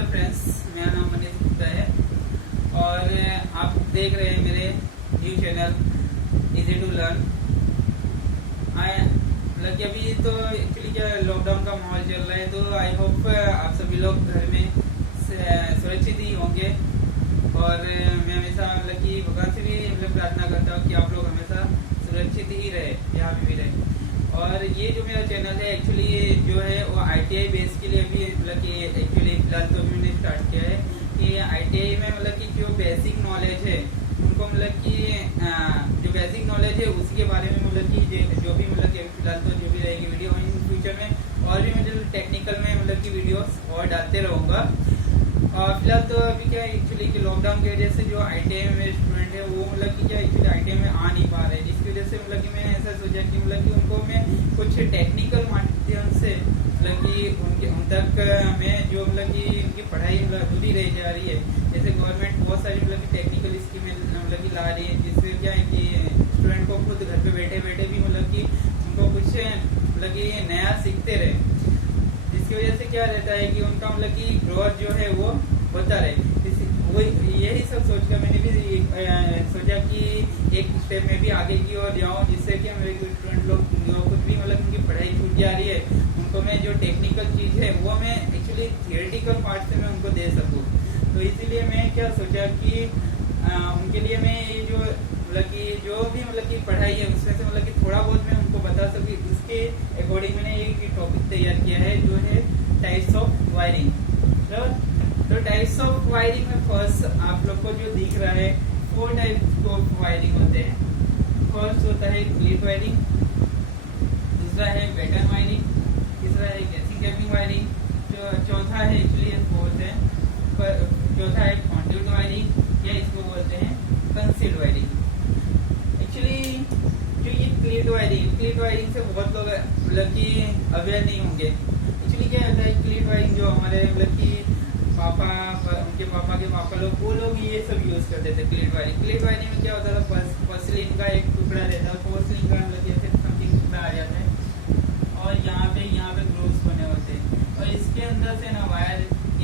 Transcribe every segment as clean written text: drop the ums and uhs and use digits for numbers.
Hello friends, मेरा नाम मनीष गुप्ता है और आप देख रहे हैं मेरे new channel easy to learn. लगे अभी तो एक्चुअली क्या लॉकडाउन का माहौल चल रहा है, तो आई होप आप सभी लोग घर में सुरक्षित ही होंगे। और मैं हमेशा भगवान से भी प्रार्थना करता हूँ कि आप लोग हमेशा सुरक्षित ही रहे, यहाँ पे भी रहे। और ये जो मेरा चैनल है एक्चुअली जो है वो ITI बेस के लिए भी एक्चुअली फिलहाल तो अभी मैंने स्टार्ट किया है कि ITI में कि जो बेसिक नॉलेज है उनको जो बेसिक नॉलेज है उसके बारे में कि जो भी फिलहाल तो जो भी रहेगी वीडियो इन फ्यूचर में और भी मैं टेक्निकल में की वीडियोस और डालते रहूँगा। और फिलहाल तो अभी क्या एक्चुअली कि लॉकडाउन की वजह से जो ITI में मेरे स्टूडेंट है वो कि क्या एक्चुअली ITI में आ नहीं पा रहे, जिसकी वजह से कि मैंने ऐसा सोचा कि उनको मैं कुछ टेक्निकल माध्यम से उन तक मैं जो कि उनकी पढ़ाई अधूरी रह जा रही है। जैसे गवर्नमेंट बहुत सारी टेक्निकल स्कीमें ला रही है, जिससे क्या है कि स्टूडेंट को खुद घर पे बैठे बैठे भी कि उनको कुछ नया सीखते रहे, जिसकी वजह से क्या रहता है कि उनका कि ग्रोथ जो है वो होता रहे। यही सब सोचकर मैंने भी सोचा कि एक स्टेप में भी आगे की ओर जाऊँ, जिससे कि मेरे स्टूडेंट लोग जो कुछ भी उनकी पढ़ाई छूट जा रही है उनको मैं जो टेक्निकल चीज़ है वो मैं एक्चुअली थियोरेटिकल पार्ट से मैं उनको दे सकूँ। तो इसीलिए मैं क्या सोचा कि उनके लिए मैं ये जो भी कि पढ़ाई है उसमें से कि थोड़ा बहुत मैं उनको बता सकूँ, इसके अकॉर्डिंग मैंने एक टॉपिक तैयार किया है जो है टाइप्स ऑफ वायरिंग। तो टाइप्स ऑफ वायरिंग में फर्स्ट आप लोग को जो दिख रहा है 4 टाइप्स ऑफ वायरिंग होते हैं। फर्स्ट होता है क्लीट वायरिंग, दूसरा है पैटर्न वायरिंग, तीसरा है गैसिंग गैपिंग वायरिंग, चौथा है एक्चुअली फोर्थ है चौथा है कॉन्ड्यूट वायरिंग या इसको बोलते हैं कंसील्ड वायरिंग। एक्चुअली जो ये क्लीट वायरिंग से बहुत लोग अवेयर नहीं होंगे। एक्चुअली क्या होता है क्लीट वायरिंग जो हमारे उनके पापा के पापा लोग वो लोग ये सब यूज करते थे। क्लीट वायरिंग में क्या होता था, पर्सलिन का एक टुकड़ा रहता है, पोर्सलिन का समथिंग टुकड़ा आ जाता है और यहाँ पे ग्रूव्स बने होते हैं और इसके अंदर से ना वायर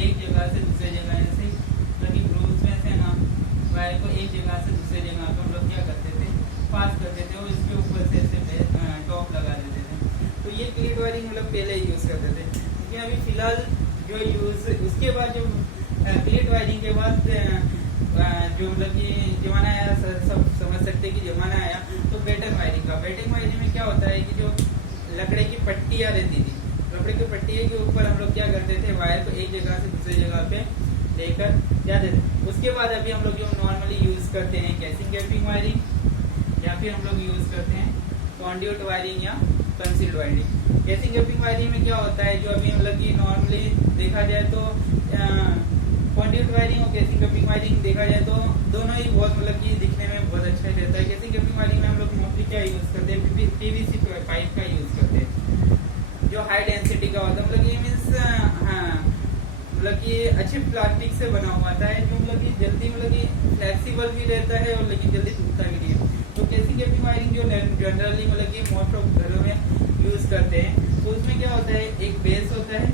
एक जगह से दूसरे जगह ऐसे ग्रूव्स में से ना वायर को एक जगह से दूसरे जगह पे हम लोग क्या करते थे, पास करते थे और इसके ऊपर से ऐसे टॉप लगा देते थे। तो ये क्लीट वायरिंग पहले यूज करते थे, लेकिन अभी फिलहाल जो यूज उसके बाद जो क्लीट वायरिंग के बाद जो कि जमाना आया, सब समझ सकते कि जमाना आया तो पैटर्न वायरिंग का। पैटर्न वायरिंग में क्या होता है कि जो लकड़े की पट्टियां रहती थी, लकड़े की पट्टियों के ऊपर हम लोग क्या करते थे, वायर को एक जगह से दूसरी जगह पे लेकर जाते थे। उसके बाद अभी हम लोग जो नॉर्मली यूज करते हैं गैसिंग गैपिंग वायरिंग या फिर हम लोग यूज करते हैं कॉन्ड्यूट वायरिंग या concealed wiring. Guessing gapping wiring में क्या होता है, जो अभी नॉर्मली देखा जाए तो कॉन्ड्यूट वायरिंग और गैसिंग गैपिंग वायरिंग देखा जाए तो दोनों ही बहुत दिखने में बहुत अच्छा रहता है। गैसिंग गैपिंग वायरिंग में हम लोग मोस्टली क्या यूज करते हैं, PVC पाइप का यूज करते हैं जो हाई डेंसिटी का होता है। ये मीन्स अच्छे प्लास्टिक से बना हुआ था जो जल्दी फ्लेक्सिबल भी रहता है और लेकिन जल्दी टूटता भी नहीं है। तो गैसिंग गैपिंग वायरिंग जो जनरली मोस्ट ऑफ घरों में यूज करते हैं, तो उसमें क्या होता है, एक बेस होता है,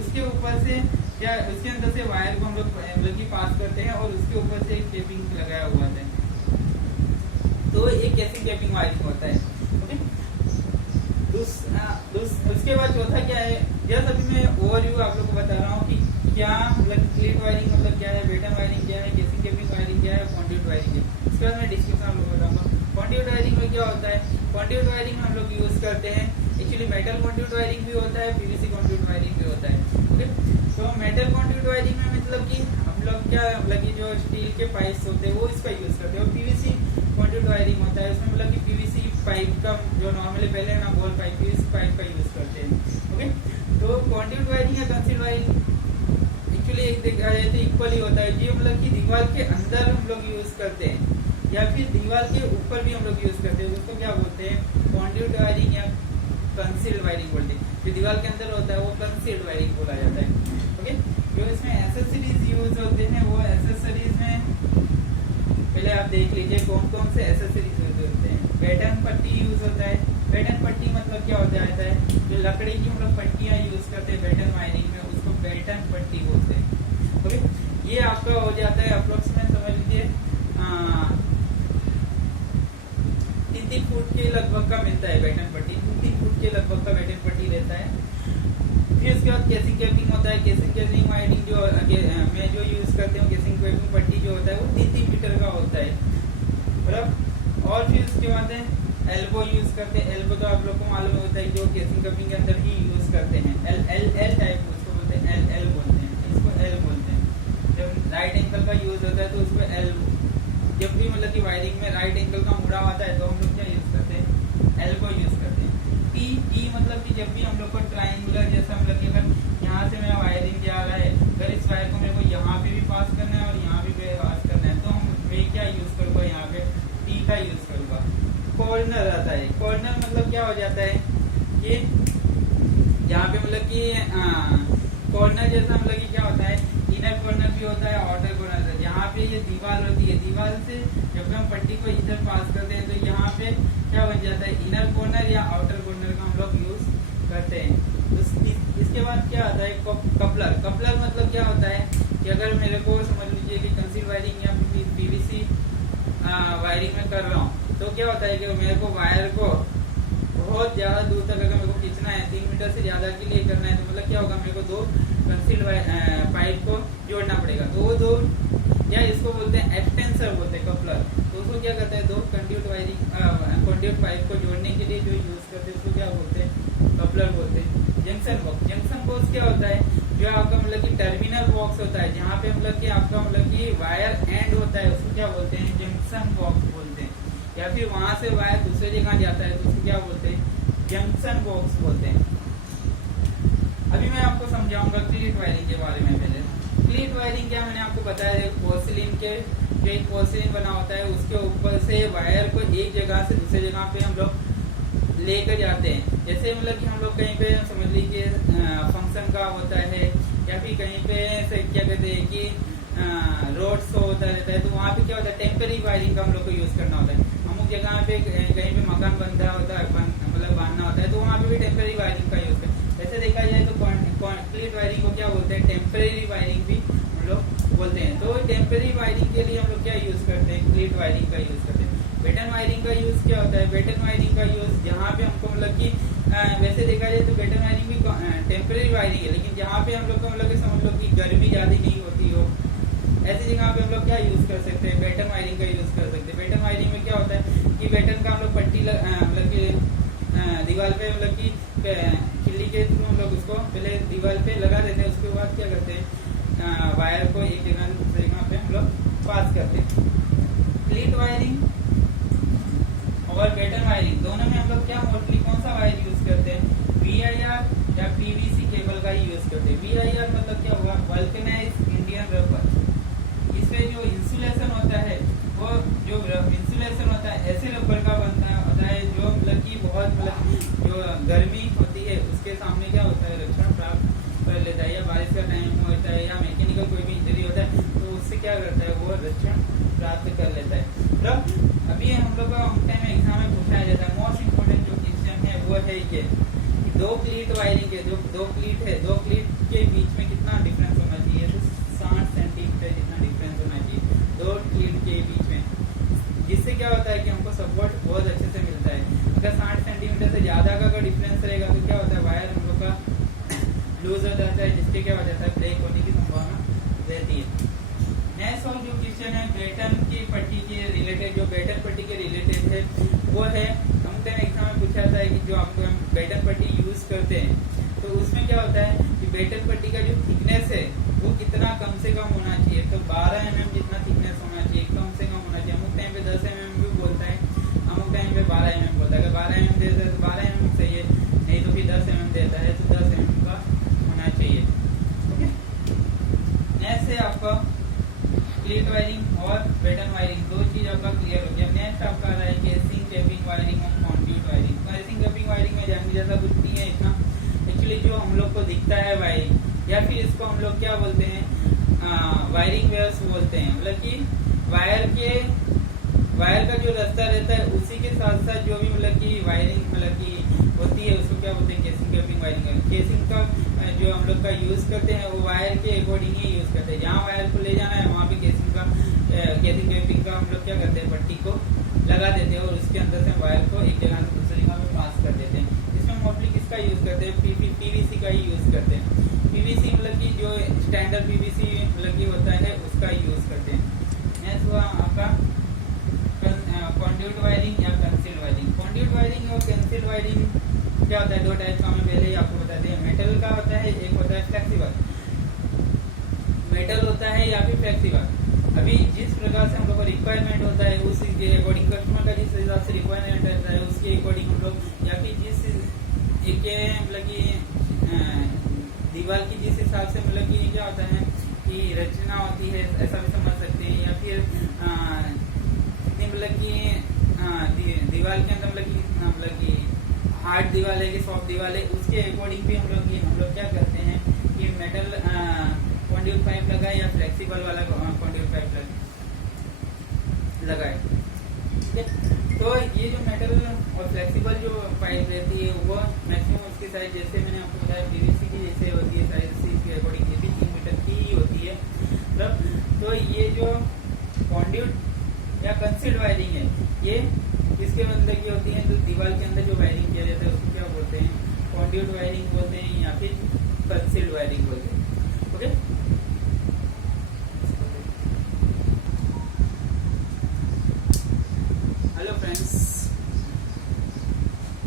उसके ऊपर से क्या उसके अंदर से वायर को हम लोग पास करते हैं और उसके ऊपर से एक टेपिंग लगाया हुआ है, तो एक गैसिंग गैपिंग वायरिंग होता है। ओके, उसके बाद चौथा क्या है, जैसे अभी मैं ओवरव्यू आप लोग को बता रहा हूँ कि क्या क्लीट वायरिंग क्या है, पैटर्न वायरिंग क्या है, गैसिंग गैपिंग वायरिंग क्या है, कॉन्ड्यूट वायरिंग है। इसके बाद मैं डिस्क्रिप्शन आप लोग बताऊंगा। कॉन्ड्यूट वायरिंग में क्या होता है, कॉन्ड्यूट वायरिंग हम लोग यूज करते हैं एक्चुअली मेटल कॉन्ड्यूट वायरिंग भी होता है, PVC कॉन्ड्यूट वायरिंग भी होता है। ओके, तो मेटल कॉन्ड्यूट वायरिंग में कि हम लोग क्या जो स्टील के पाइप्स होते हैं वो इसका यूज करते हैं। और PVC कॉन्ड्यूट वायरिंग होता है, उसमें कि PVC पाइप का जो नॉर्मली पहले ना गोल पाइप PVC पाइप का यूज करते हैं। ओके, तो कॉन्ड्यूट वायरिंग या कंसील्ड वायरिंग एक्चुअली एक देखा जाए तो इक्वली होता है, जो कि दीवार के अंदर हम लोग यूज करते हैं या फिर दीवार के ऊपर भी हम लोग यूज करते हैं। उसको क्या बोलते हैं, कॉन्ड्यूट वायरिंग या कंसील्ड वायरिंग बोलते हैं। जो दीवार के अंदर होता है वो कंसील्ड वायरिंग बोला जाता है। ओके, जो इसमें एसेसरीज यूज होते हैं वो एसेसरीज में पहले आप देख लीजिए कौन कौन से एसेसरीज यूज होते हैं। पैटर्न पट्टी यूज होता है। पैटर्न पट्टी क्या होता है, जो लकड़ी की हम लोग पट्टियां यूज करते हैं पैटर्न वायरिंग में, उसको पैटर्न पट्टी बोलते हैं। ओके, ये आपका हो जाता है अप्रोक्सीमेट समझ लीजिए 3-3 फुट के लगभग का मिलता है बैटन पट्टी, 3 फुट के लगभग का बैटन पट्टी रहता है। फिर उसके बाद केसिंग कैपिंग होता है। केसिंग वाइडिंग जो मैं जो यूज करते हूँ, केसिंग कैपिंग पट्टी जो होता है वो 3-3 मीटर का होता है, बराबर। और फिर उसके बाद है एल्बो यूज करते हैं। एल्बो तो आप लोग को मालूम होता है जो केसिंग कैपिंग के अंदर ही यूज करते हैं। एल टाइप उसको बोलते हैं, एल बोलते हैं, इसको एल बोलते हैं। जब राइट एंगल का यूज होता है तो उसको एल, जब भी मतलब कि वायरिंग में राइट एंगल का मुड़ा आता है तो हम लोग क्या यूज करते हैं, एल को यूज करते हैं। टी मतलब कि जब भी हम लोग को ट्राइंगुलर जैसा मतलब कि अगर यहाँ से मेरा वायरिंग जा रहा है, अगर इस वायर को मेरे को यहाँ पे भी पास करना है और यहाँ भी पास करना है तो मैं क्या यूज करूँगा, यहाँ पे टी का यूज करूँगा। कॉर्नर आता है। कॉर्नर मतलब क्या हो जाता है कि यहाँ पे मतलब कि कॉर्नर जैसा मतलब कि क्या होता है, इनर कॉर्नर भी होता है, आउटर कॉर्नर। यहाँ पे ये दीवार होती है, दीवार से जब हम पट्टी को इधर पास करते हैं तो यहाँ पे क्या बन जाता है, इनर कॉर्नर या आउटर कॉर्नर का हम लोग यूज करते हैं। इसके बाद क्या आता है, कपलर। कपलर मतलब क्या होता है कि अगर मेरे को समझ लीजिए कि कंसील वायरिंग या पीवीसी वायरिंग में कर रहा हूँ तो क्या होता है कि मेरे को वायर को बहुत ज्यादा दूर तक अगर मेरे को खींचना है, 3 मीटर से ज्यादा के लिए करना है तो मतलब क्या होगा, मेरे को 2 कंसील पाइप को जोड़ना पड़ेगा। तो वो 2 या इसको बोलते हैं एक्सटेंसर बोलते हैं, कपलर। तो उसको क्या कहते हैं, 2 कंड्यूट पाइप को जोड़ने के लिए जो यूज करते हैं उसको क्या बोलते हैं, कपलर बोलते हैं। Junction box. जंक्शन बॉक्स क्या होता है, जो आपका मतलब कि टर्मिनल बॉक्स होता है, जहाँ पे मतलब कि आपका मतलब कि वायर एंड होता है उसको क्या बोलते हैं, जंक्शन बॉक्स बोलते हैं। या फिर वहां से वायर दूसरे जगह जाता है तो उसको क्या बोलते हैं, जंक्शन बॉक्स बोलते हैं। अभी मैं आपको समझाऊंगा क्लीट वायरिंग के बारे में। पहले क्लीट वायरिंग क्या, मैंने आपको बताया पोर्सिलिन के जो एक पोर्सिलिन बना होता है उसके ऊपर से वायर को एक जगह से दूसरे जगह पे हम लोग लेकर जाते हैं। जैसे मतलब कि हम लोग कहीं पे समझ लीजिए फंक्शन का होता है या फिर कहीं पे से क्या कहते हैं कि रोड शो होता रहता है तो वहाँ पे क्या होता है, टेम्पररी वायरिंग का हम लोग को यूज करना होता है। अमुक जगह पे कहीं पे मकान बंधा होता है, मतलब बांधना होता है तो वहाँ पे भी टेम्पररी वायरिंग का यूज करते हैं। ऐसे देखा जाए तो कंक्रीट वायरिंग को क्या बोलते हैं, टेम्पररी वायरिंग भी हम लोग बोलते हैं। तो टेम्पररी वायरिंग के लिए हम लोग क्या यूज करते हैं, क्लीट वायरिंग का यूज करते हैं। बेटन वायरिंग का यूज क्या होता है, बेटन वायरिंग का यूज जहाँ पे हमको मतलब कि वैसे देखा जाए तो बेटन वायरिंग भी टेम्पररी वायरिंग है, लेकिन जहाँ पे हम लोग को मतलब समझ लो कि गर्मी ज्यादा नहीं होती हो, ऐसी जगह पे हम लोग क्या यूज कर सकते हैं, बेटन वायरिंग का यूज कर सकते हैं। बेटन वायरिंग में क्या होता है कि बेटन का हम लोग पट्टी मतलब कि दीवार पे मतलब कि खिल्ली के थ्रू हम लोग उसको पहले दीवार पे लगा देते हैं, उसके बाद क्या करते हैं, वायर को एक जगह से दूसरी जगह पे हम लोग पास करते हैं। क्लीट वायरिंग और बेटन वायरिंग दोनों में हम लोग क्या मोस्टली कौन सा वायर यूज करते हैं, VIR या PVC केबल का ही यूज करते हैं। VIR मतलब क्या हुआ, वल्कनाइज्ड इंडियन रबर। इसमें जो इंसुलेशन होता है वो जो इंसुलेशन होता है ऐसे रबर का होता है जो मतलब कि बहुत मतलब जो गर्मी होती है उसके सामने क्या होता है, रक्षण प्राप्त कर लेता है। या बारिश का टाइम होता है या मैकेनिकल कोई भी इंजरी होता है तो उससे क्या करता है, वो रक्षण प्राप्त कर लेता है। तो अभी हम लोग का टाइम एग्जाम में पूछा जाता है, मोस्ट इम्पोर्टेंट जो क्वेश्चन है वो है कि 2 क्लीट वायरिंग है, जो 2 क्लीट है, 2 क्लीट के बीच में कितना डिफरेंस होना चाहिए, तो 60 सेंटीमीटर जितना डिफरेंस होना चाहिए 2 क्लीट के बीच में, जिससे क्या होता है कि हमको सपोर्ट बहुत अच्छे से मिलता है। अगर 60 सेंटीमीटर से ज्यादा का अगर डिफरेंस रहेगा तो क्या होता है, वायर हम लोग का लूज हो जाता है, जिससे क्या हो जाता है, ब्रेक होने की संभावना रहती है। नेक्स्ट और जो क्वेश्चन है बेटन की पट्टी के रिलेटेड, जो बेटन पट्टी के रिलेटेड है वो है, हम एग्जाम में पूछा था कि जो आपको हम बेटन पट्टी यूज करते हैं तो उसमें क्या होता है कि बेटन पट्टी का जो थिकनेस है वो कितना कम से कम होना चाहिए, तो 12 mm जितना थिकनेस होना चाहिए, कम से कम होना चाहिए। अमुक टाइम पे 10 mm भी बोलता है, अमुक टाइम पे 12 mm बोलता है। अगर 12 mm देता है तो 12 mm सही है, नहीं तो फिर 10 mm देता है तो 10 mm का होना चाहिए। ओके, नेक्स्ट है आपका क्लीट वायरिंग और बेटन वायरिंग, 2 चीज आपका क्लियर हो गया। नेक्स्ट आपका आ रहा है केसिंग कैपिंग वायरिंग और conduit wiring. Casing capping wiring में जानने जैसा कुछ नहीं है इतना, एक्चुअली जो हम लोग को दिखता है वायरिंग, या फिर इसको हम लोग क्या बोलते हैं, वायरिंग वेयर्स बोलते हैं। मतलब कि वायर का जो रास्ता रहता है उसी के साथ साथ जो भी मतलब कि वायरिंग मतलब कि होती है उसको क्या बोलते हैं, केसिंग कैपिंग वायरिंग। केसिंग का जो हम लोग का यूज करते हैं वो वायर के अकॉर्डिंग ही यूज करते हैं। जहाँ वायर को ले जाना है वहाँ पे केसिंग वेपिंग का हम लोग क्या करते हैं, पट्टी को लगा देते हैं और उसके अंदर से वायर को एक जगह से दूसरी जगह में पास कर देते हैं। इसमें मोस्टली किसका यूज करते हैं, पीवीसी का ही यूज करते हैं। पीवीसी मतलब कि जो स्टैंडर्ड पीवीसी मतलब कि होता है उसका यूज करते हैं। नेक्स्ट हुआ आपका कंड्यूट वायरिंग या कंसील्ड वायरिंग। कंड्यूट वायरिंग और कंसील्ड वायरिंग क्या होता है, दो टाइप का हमें पहले ही आपको बता दें। मेटल का होता है, एक होता है फ्लेक्सिबल, मेटल होता है या फिर फ्लेक्सिबल। अभी जिस प्रकार से हम लोग को रिक्वायरमेंट होता है उस अकॉर्डिंग, कस्टमर का जिस हिसाब से रिक्वायरमेंट रहता है उसके अकॉर्डिंग हम लोग, या फिर जिस एक मतलब कि दीवार की जिस हिसाब से मतलब कि क्या होता है कि रचना होती है, ऐसा भी समझ सकते हैं। या फिर मतलब कि दीवार के अंदर मतलब कि हार्ड दीवार है कि सॉफ्ट दीवार है, उसके अकॉर्डिंग भी हम लोग क्या करते हैं कि मेटल कंड्यूट पाइप लगाए या फ्लेक्सिबल वाला कंड्यूट पाइप लगाए। तो ये जो मेटल और फ्लेक्सिबल जो पाइप रहती है वो मैक्सिमम उसकी साइज, जैसे मैंने आपको बताया पीवीसी की जैसे होती है साइज, इसके अकॉर्डिंग ये भी 3 मीटर की ही होती है। तो ये जो कंड्यूट या कंसील्ड वायरिंग है ये किसके अंदर की होती है, तो दीवार के अंदर जो वायरिंग किया जाता है उसको क्या बोलते हैं, कंड्यूट वायरिंग बोलते हैं या फिर कंसील्ड वायरिंग बोलते हैं। Okay, hello friends,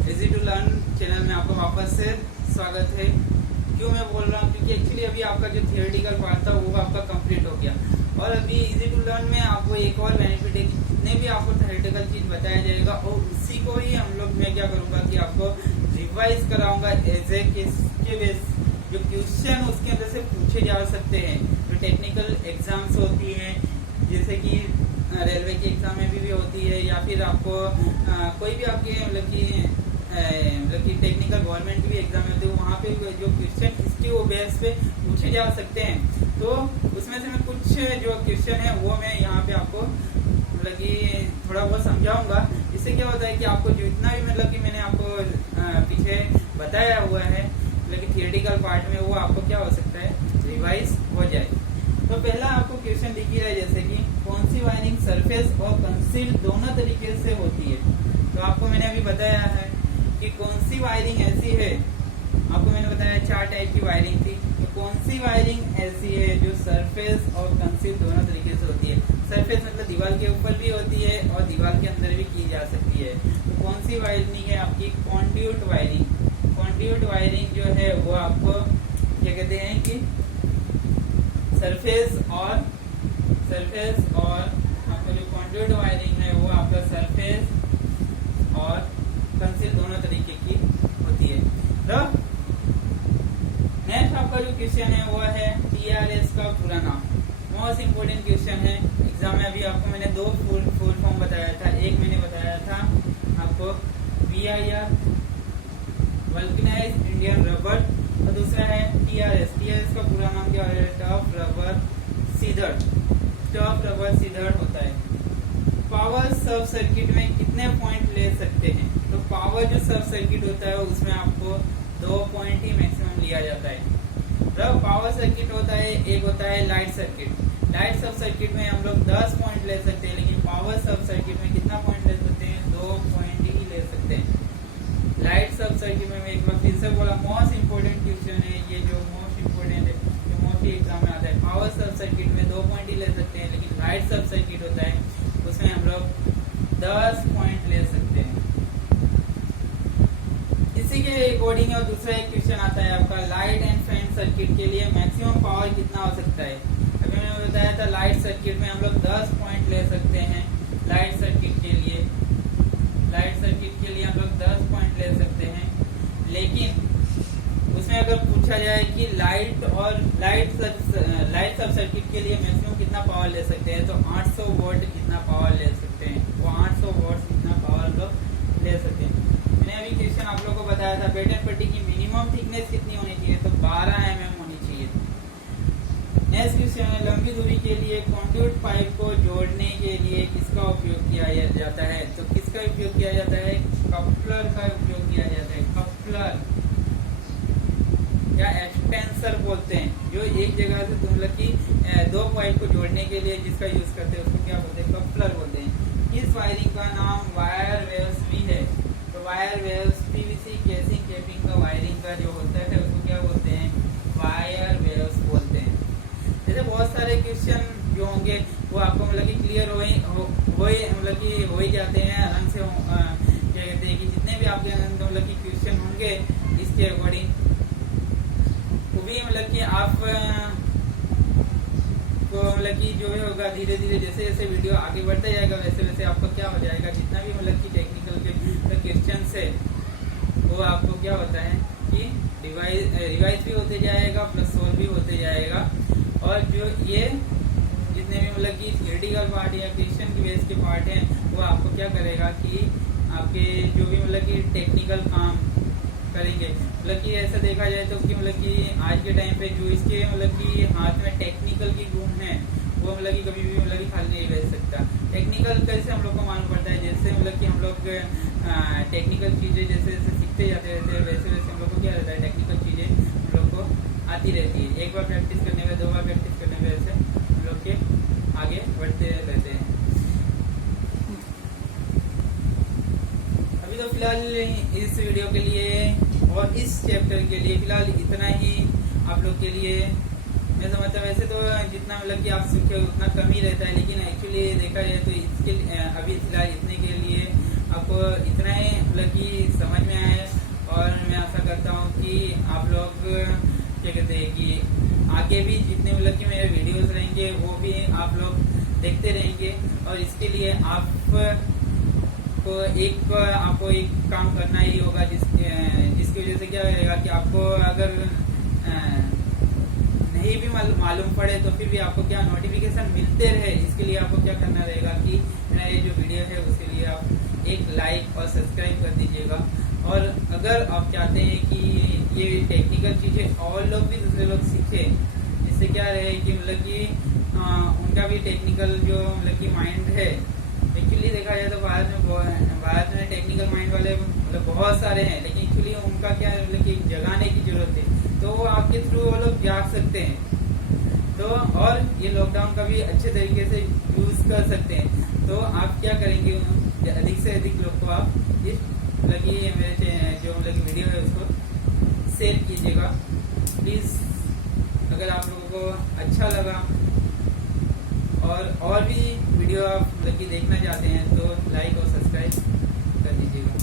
easy to learn channel में आपका वापस से स्वागत है। क्यों मैं बोल रहा हूँ, क्योंकि एक्चुअली अभी आपका जो थियोरेटिकल पार्ट था वो आपका कंप्लीट हो गया और अभी इजी टू लर्न में आपको एक और बेनिफिट है कि जितने भी आपको थियोरेटिकल चीज बताया जाएगा और उसी को ही हम लोग, मैं क्या करूंगा कि आपको रिवाइज कराऊंगा एज ए के बेस, जो क्वेश्चन उसके अंदर से पूछे जा सकते हैं। जो टेक्निकल एग्जाम्स होती है जैसे कि रेलवे के एग्जाम में भी होती है, या फिर आपको कोई भी आपके मतलब कि टेक्निकल गवर्नमेंट की भी एग्जाम होती है, वहाँ पे जो क्वेश्चन इसके वो बेस पे पूछे जा सकते हैं। तो उसमें से मैं कुछ जो क्वेश्चन है वो मैं यहाँ पे आपको मतलब कि थोड़ा बहुत समझाऊंगा। इससे क्या होता है कि आपको जितना भी मतलब कि मैंने आपको पीछे बताया हुआ है मतलब कि थियोरेटिकल पार्ट में, वो आपको क्या हो सकता है, रिवाइज हो जाए। तो पहला आपको क्वेश्चन दिख रहा है जैसे कि कौन सी वायरिंग सरफेस और कंसील्ड दोनों तरीके से होती है। तो आपको मैंने अभी बताया है कि कौन सी वायरिंग ऐसी है, आपको मैंने बताया 4 टाइप की वायरिंग थी। तो कौन सी वायरिंग ऐसी है जो सरफेस और कंसील्ड दोनों तरीके से होती है। सरफेस मतलब दीवार के ऊपर भी होती है और दीवार के अंदर भी की जा सकती है। तो कौन सी वायरिंग है आपकी, कंड्यूट वायरिंग। कंड्यूट वायरिंग जो है वो आपको क्या कहते हैं कि सरफेस और आपका जो कंड्यूट वायरिंग है वो आपका सरफेस और कंसील्ड दोनों तरीके की होती है। तो नेक्स्ट आपका जो क्वेश्चन है वो है टीआरएस का पूरा नाम। मोस्ट इम्पोर्टेंट क्वेश्चन है एग्जाम में। अभी आपको मैंने 2 फुल फॉर्म बताया था। एक मैंने बताया था आपको VIR, वल्कनाइज्ड इंडियन रबर, और दूसरा है टीआरएस। टीआरएस का पूरा नाम क्या है, टफ रबर सीदर। टफ रबर सीदर होता है। पावर सब सर्किट में कितने पॉइंट ले सकते हैं, तो पावर जो सब सर्किट होता है उसमें आपको 2 पॉइंट ही मैक्सिमम लिया जाता है। जब पावर सर्किट होता है, एक होता है लाइट सर्किट। लाइट सब सर्किट में हम लोग 10 पॉइंट ले सकते हैं, लेकिन पावर सब सर्किट में कितना पॉइंट ले सकते हैं, 2 पॉइंट ही ले सकते हैं। लाइट सब सर्किट में मैं एक बार फिर से बोला, मोस्ट इम्पोर्टेंट क्वेश्चन है ये, जो मोस्ट इम्पोर्टेंट है, जो मोस्टली एग्जाम में आता है। पावर सब सर्किट में 2 पॉइंट ही ले सकते हैं, लेकिन लाइट सब सर्किट होता है उसमें हम लोग 10 पॉइंट ले सकते हैं। इसी के अकॉर्डिंग और दूसरा एक क्वेश्चन आता है आपका, लाइट एंड फैन सर्किट के लिए मैक्सिमम पावर कितना हो सकता है। अभी मैंने बताया था लाइट सर्किट में हम लोग 10 पॉइंट ले सकते हैं। लाइट सर्किट के लिए हम लोग 10 पॉइंट ले सकते हैं, लेकिन उसमें अगर पूछा जाए कि लाइट सब सर्किट के लिए मैक्सिमम कितना पावर ले सकते हैं, तो 800 वोल्ट कितना पावर ले सकते हैं, वो 800 वोल्ट कितना पावर लोग ले सकते हैं। मैंने अभी क्वेश्चन आप लोगों को बताया था, बैटन पट्टी की मिनिमम थिकनेस कितनी होनी चाहिए, तो 12 mm होनी चाहिए। नेक्स्ट क्वेश्चन है, लंबी दूरी के लिए कंड्यूट पाइप को जोड़ने के लिए किसका उपयोग किया जाता है, तो किसका उपयोग किया जाता है, कपलर का उपयोग किया जाता है। कपलर या एक्सटेंसर बोलते हैं, जो एक जगह से तुम लोग की दो पाइप को जोड़ने के लिए जिसका यूज करते हैं उसको क्या बोलते हैं, कपलर बोलते हैं। इस वायरिंग का नाम वायर वेव्स भी है। तो wire waves PVC casing capping का वायरिंग का जो होता है उसको क्या बोलते हैं, वायर वेव्स बोलते हैं। जैसे बहुत सारे क्वेश्चन जो होंगे वो आपको मतलब कि क्लियर मतलब कि हो ही जाते हैं आराम से। क्या कहते हैं कि जितने भी आपके मतलब कि क्वेश्चन होंगे इसके अकॉर्डिंग वो भी मतलब कि आप को मतलब कि जो भी होगा धीरे धीरे जैसे जैसे वीडियो आगे बढ़ता जाएगा वैसे वैसे आपको क्या हो जाएगा, जितना भी मतलब कि टेक्निकल के क्वेश्चन है वो आपको क्या होता है कि रिवाइज भी होते जाएगा प्लस सोल्व भी होते जाएगा। और जो ये जितने भी मतलब कि थियोरेटिकल पार्ट या क्वेश्चन की बेस के पार्ट हैं वो आपको क्या करेगा कि आपके जो भी मतलब कि टेक्निकल काम करेंगे। मतलब कि ऐसा देखा जाए तो कि मतलब कि आज के टाइम पे जो इसके मतलब कि हाथ में टेक्निकल की गुण है वो मतलब कि कभी भी मतलब कि खाली नहीं रह सकता। टेक्निकल कैसे हम लोग को मालूम पड़ता है, जैसे मतलब कि हम लोग टेक्निकल चीजें जैसे जैसे सीखते जाते रहते हैं वैसे वैसे हम लोग को क्या रहता है, टेक्निकल चीजें हम लोग को आती रहती है। एक बार प्रैक्टिस करने में, दो बार प्रैक्टिस करने में ऐसे हम लोग के आगे बढ़ते रहते हैं। अभी तो फिलहाल इस वीडियो के लिए और इस चैप्टर के लिए फिलहाल इतना ही आप लोग के लिए मैं समझता हूँ। वैसे तो जितना मतलब कि आप सीखे उतना कम ही रहता है, लेकिन एक्चुअली देखा जाए तो इसके अभी फिलहाल इतने के लिए आपको इतना ही मतलब कि समझ में आए। और मैं आशा करता हूँ कि आप लोग क्या कहते हैं कि आगे भी जितने मतलब कि मेरे वीडियोस रहेंगे वो भी आप लोग देखते रहेंगे। और इसके लिए आपको एक काम करना ही होगा जिसकी वजह से क्या रहेगा कि आपको अगर नहीं भी मालूम पड़े तो फिर भी आपको क्या नोटिफिकेशन मिलते रहे, इसके लिए आपको क्या करना रहेगा कि मेरा ये जो वीडियो है उसके लिए आप एक लाइक और सब्सक्राइब कर दीजिएगा। और अगर आप चाहते हैं कि ये टेक्निकल चीजें और लोग भी दूसरे लोग सीखें, इससे क्या रहे कि मतलब कि उनका भी टेक्निकल जो मतलब कि माइंड है, एक्चुअली देखा जाए तो भारत में टेक्निकल माइंड वाले मतलब बहुत सारे हैं, लेकिन एक्चुअली उनका क्या है मतलब कि जगाने की जरूरत है। तो वो आपके थ्रू वो लोग जाग सकते हैं। तो और ये लॉकडाउन का भी अच्छे तरीके से यूज कर सकते हैं। तो आप क्या करेंगे, अधिक से अधिक लोग को आप इस मतलब कि मेरे जो मतलब वीडियो है उसको शेयर कीजिएगा प्लीज। अगर आप लोगों को अच्छा लगा और भी वीडियो आप मतलब कि देखना चाहते हैं तो लाइक और सब्सक्राइब कर दीजिएगा।